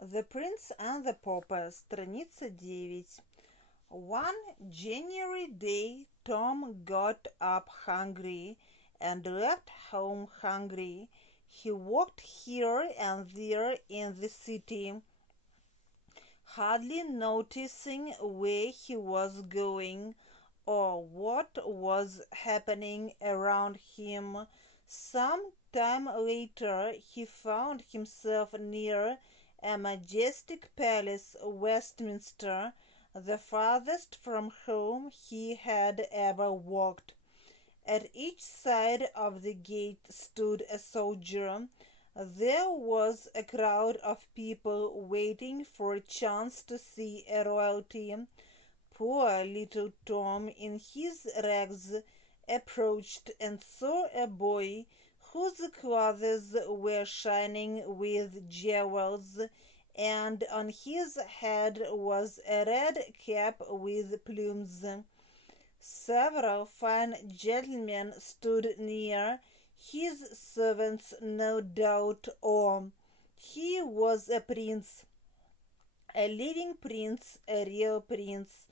The Prince and the Pauper, страница 9. One January day, Tom got up hungry and left home hungry. He walked here and there in the city, hardly noticing where he was going or what was happening around him. Some time later, he found himself near a majestic palace, Westminster, the farthest from home he had ever walked. At each side of the gate stood a soldier. There was a crowd of people waiting for a chance to see a royalty. Poor little Tom, in his rags, approached and saw a boy whose clothes were shining with jewels, and on his head was a red cap with plumes. Several fine gentlemen stood near, his servants no doubt, or he was a prince, a living prince, a real prince.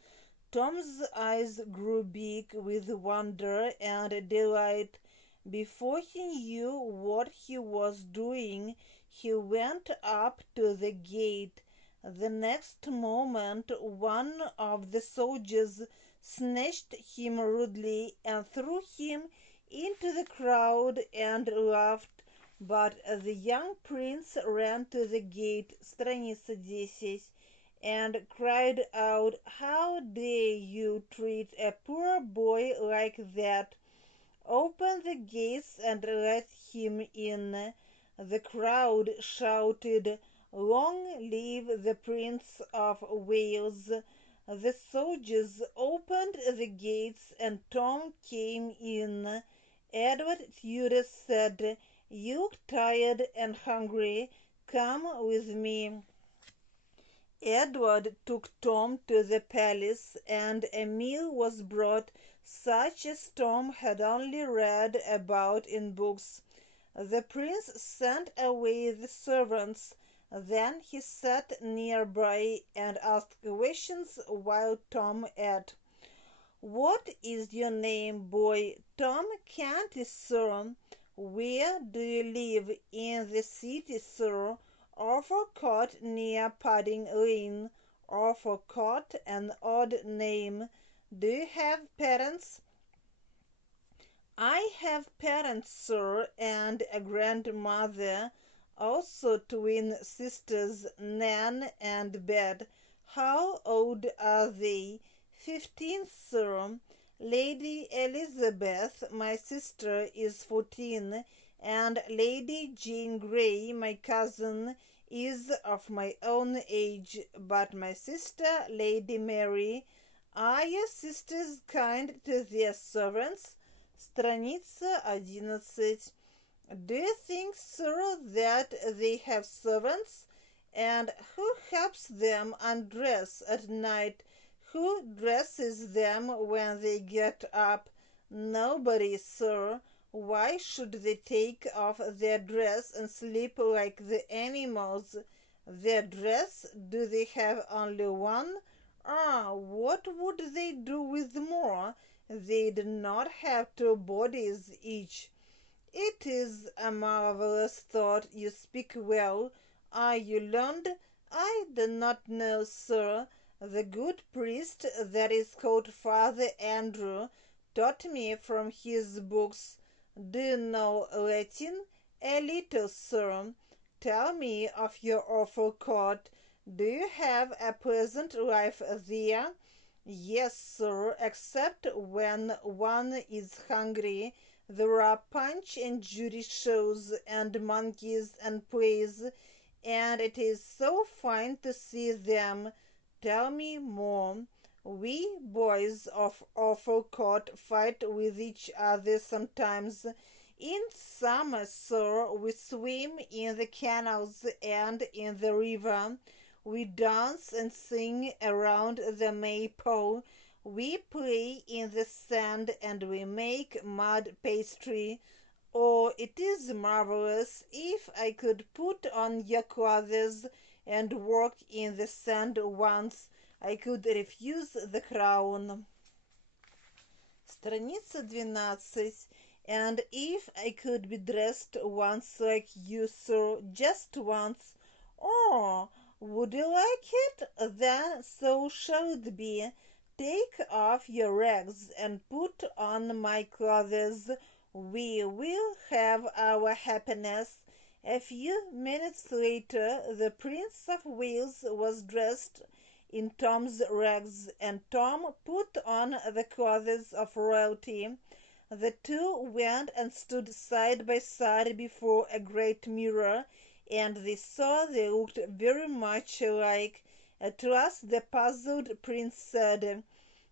Tom's eyes grew big with wonder and delight. Before he knew what he was doing, he went up to the gate. The next moment, one of the soldiers snatched him rudely and threw him into the crowd and laughed. But the young prince ran to the gate, страница 10, and cried out, "How dare you treat a poor boy like that? Open the gates and let him in." The crowd shouted, "Long live the Prince of Wales!" The soldiers opened the gates and Tom came in. Edward Tudor said, "You look tired and hungry. Come with me." Edward took Tom to the palace, and a meal was brought such as Tom had only read about in books. The prince sent away the servants. Then he sat nearby and asked questions while Tom ate. "What is your name, boy?" "Tom Canty, sir." "Where do you live?" "In the city, sir. Orford Court, near Pudding Lane." "Orford Court, an odd name. Do you have parents?" "I have parents, sir, and a grandmother, also twin sisters, Nan and Bet." "How old are they?" "15, sir. Lady Elizabeth, my sister, is 14, and Lady Jane Grey, my cousin, is of my own age. But my sister, Lady Mary—" "Are your sisters kind to their servants?" Страница 11. "Do you think, sir, that they have servants? And who helps them undress at night? Who dresses them when they get up?" "Nobody, sir. Why should they take off their dress and sleep like the animals?" "Their dress? Do they have only one?" "Ah, what would they do with more? They'd not have two bodies each." "It is a marvelous thought. You speak well. Are you learned?" "I do not know, sir. The good priest that is called Father Andrew taught me from his books." "Do you know Latin?" "A little, sir." "Tell me of your awful court. Do you have a pleasant life there?" "Yes, sir, except when one is hungry. There are Punch and Judy shows, and monkeys and plays, and it is so fine to see them." "Tell me more." "We boys of Awful Court fight with each other sometimes. In summer, sir, we swim in the canals and in the river. We dance and sing around the maypole. We play in the sand and we make mud pastry. Oh, it is marvelous! If I could put on your clothes and work in the sand once I could refuse the crown. Страница 12. And if I could be dressed once like you, sir, just once, oh, would you like it? Then so shall it be. Take off your rags and put on my clothes. We will have our happiness. A few minutes later, the Prince of Wales was dressed in Tom's rags, and Tom put on the clothes of royalty. The two went and stood side by side before a great mirror, and they saw they looked very much alike. At last the puzzled prince said,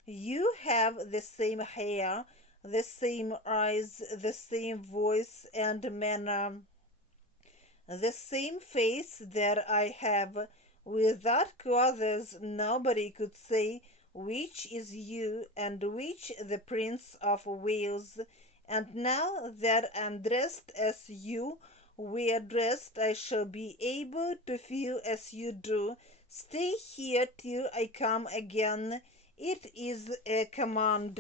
"You have the same hair, the same eyes, the same voice and manner, the same face that I have. Without clothes nobody could say which is you and which the Prince of Wales. And now that I'm dressed as you were dressed, I shall be able to feel as you do. Stay here till I come again. It is a command."